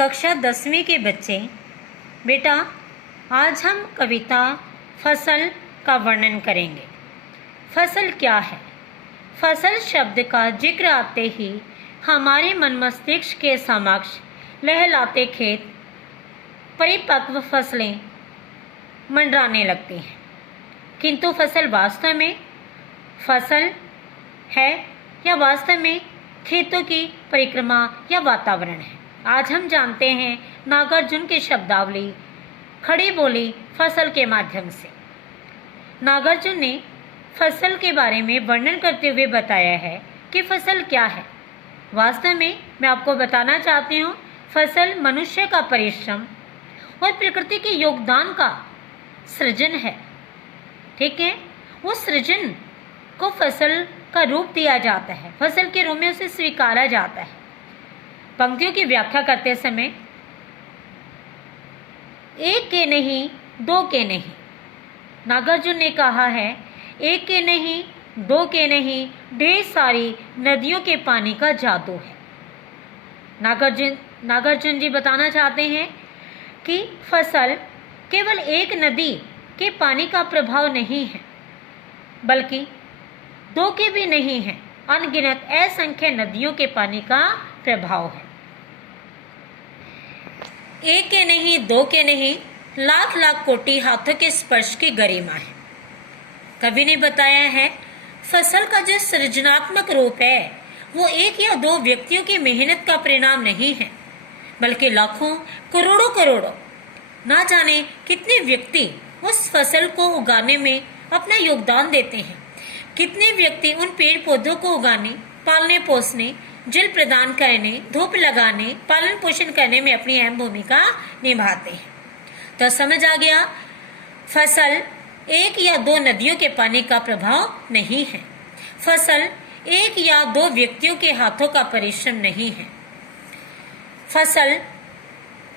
कक्षा 10वीं के बच्चे, बेटा आज हम कविता फसल का वर्णन करेंगे। फसल क्या है? फसल शब्द का जिक्र आते ही हमारे मन मस्तिष्क के समक्ष लहलाते खेत, परिपक्व फसलें मंडराने लगती हैं। किंतु फसल वास्तव में फसल है या वास्तव में खेतों की परिक्रमा या वातावरण है? आज हम जानते हैं नागार्जुन की शब्दावली खड़ी बोली फसल के माध्यम से। नागार्जुन ने फसल के बारे में वर्णन करते हुए बताया है कि फसल क्या है। वास्तव में मैं आपको बताना चाहती हूँ, फसल मनुष्य का परिश्रम और प्रकृति के योगदान का सृजन है। ठीक है, उस सृजन को फसल का रूप दिया जाता है, फसल के रूप में उसे स्वीकारा जाता है। पंक्तियों की व्याख्या करते समय एक के नहीं, दो के नहीं, नागार्जुन ने कहा है एक के नहीं, दो के नहीं, ढेर सारी नदियों के पानी का जादू है। नागार्जुन जी बताना चाहते हैं कि फसल केवल एक नदी के पानी का प्रभाव नहीं है, बल्कि दो के भी नहीं है, अनगिनत असंख्य नदियों के पानी का प्रभाव है। एक के नहीं, दो के नहीं, लाख लाख कोटि हाथों के स्पर्श की गरिमा है। कवि ने बताया है फसल का जो सृजनात्मक रूप है वो एक या दो व्यक्तियों की मेहनत का परिणाम नहीं है, बल्कि लाखों करोड़ों ना जाने कितने व्यक्ति उस फसल को उगाने में अपना योगदान देते हैं। कितने व्यक्ति उन पेड़ पौधों को उगाने, पालने पोसने, जल प्रदान करने, धूप लगाने, पालन पोषण करने में अपनी अहम भूमिका निभाते हैं। तो समझ आ गया, फसल एक या दो नदियों के पानी का प्रभाव नहीं है। फसल एक या दो व्यक्तियों के हाथों का परिश्रम नहीं है। फसल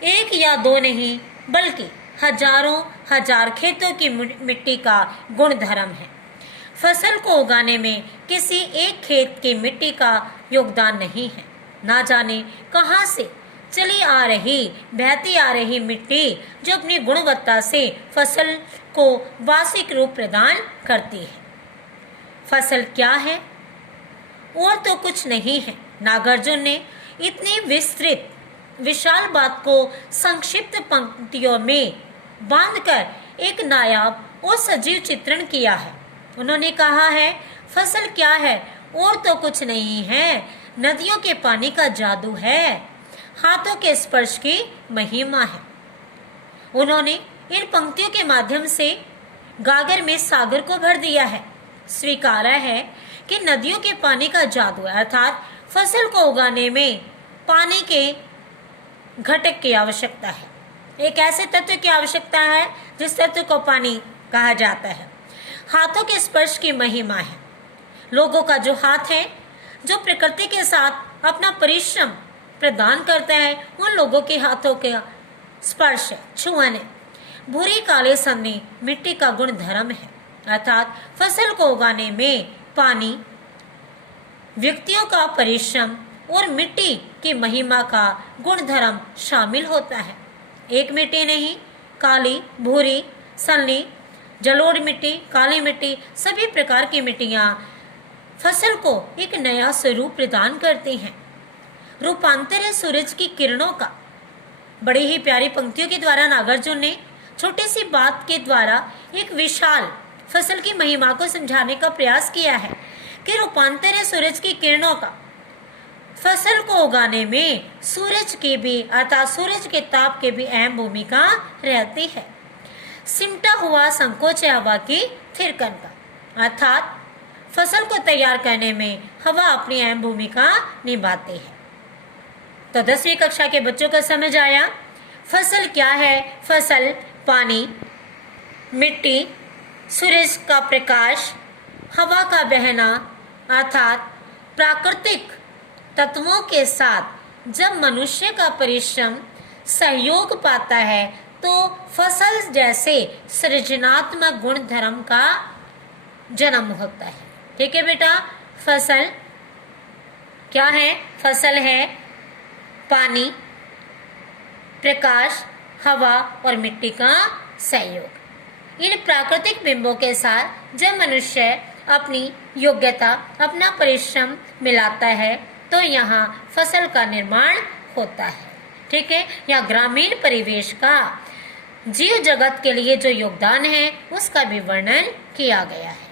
एक या दो नहीं, बल्कि हजारों हजार खेतों की मिट्टी का गुणधर्म है। फसल को उगाने में किसी एक खेत की मिट्टी का योगदान नहीं है। ना जाने कहां से चली आ रही, बहती आ रही मिट्टी जो अपनी गुणवत्ता से फसल को वार्षिक रूप प्रदान करती है। फसल क्या है? और तो कुछ नहीं है। नागार्जुन ने इतनी विस्तृत विशाल बात को संक्षिप्त पंक्तियों में बांधकर एक नायाब और सजीव चित्रण किया है। उन्होंने कहा है फसल क्या है? और तो कुछ नहीं है, नदियों के पानी का जादू है, हाथों के स्पर्श की महिमा है। उन्होंने इन पंक्तियों के माध्यम से गागर में सागर को भर दिया है, स्वीकारा है कि नदियों के पानी का जादू है, अर्थात फसल को उगाने में पानी के घटक की आवश्यकता है। एक ऐसे तत्व की आवश्यकता है जिस तत्व को पानी कहा जाता है। हाथों के स्पर्श की महिमा है। लोगों का जो हाथ है, जो प्रकृति के साथ अपना परिश्रम प्रदान करता है, उन लोगों के हाथों के स्पर्श है, छुअन है। भूरी काले सन्नी मिट्टी का गुण धर्म है, अर्थात फसल को उगाने में पानी, व्यक्तियों का परिश्रम और मिट्टी की महिमा का गुण धर्म शामिल होता है। एक मिट्टी नहीं, काली, भूरी, सन्नी, जलोढ़ मिट्टी, काली मिट्टी, सभी प्रकार की मिट्टियां फसल को एक नया स्वरूप प्रदान करती हैं। रूपांतर है सूरज की किरणों का। बड़ी ही प्यारी पंक्तियों के द्वारा नागार्जुन ने छोटी सी बात के द्वारा एक विशाल फसल की महिमा को समझाने का प्रयास किया है कि रूपांतर है सूरज की किरणों का। फसल को उगाने में सूरज की भी, अर्थात सूरज के ताप के भी अहम भूमिका रहती है। सिमटा हुआ संकोच है हवा की थिरकन का, अर्थात फसल को तैयार करने में हवा अपनी अहम भूमिका निभाती है। तो 10वीं कक्षा के बच्चों को समझ आया फसल क्या है? फसल पानी, मिट्टी, सूरज का प्रकाश, हवा का बहना, अर्थात प्राकृतिक तत्वों के साथ जब मनुष्य का परिश्रम सहयोग पाता है तो फसल जैसे सृजनात्मक गुण धर्म का जन्म होता है। ठीक है बेटा, फसल क्या है? फसल है पानी, प्रकाश, हवा और मिट्टी का सहयोग। इन प्राकृतिक बिंबों के साथ जब मनुष्य अपनी योग्यता, अपना परिश्रम मिलाता है तो यहाँ फसल का निर्माण होता है। ठीक है, यहाँ ग्रामीण परिवेश का जीव जगत के लिए जो योगदान है उसका भी वर्णन किया गया है।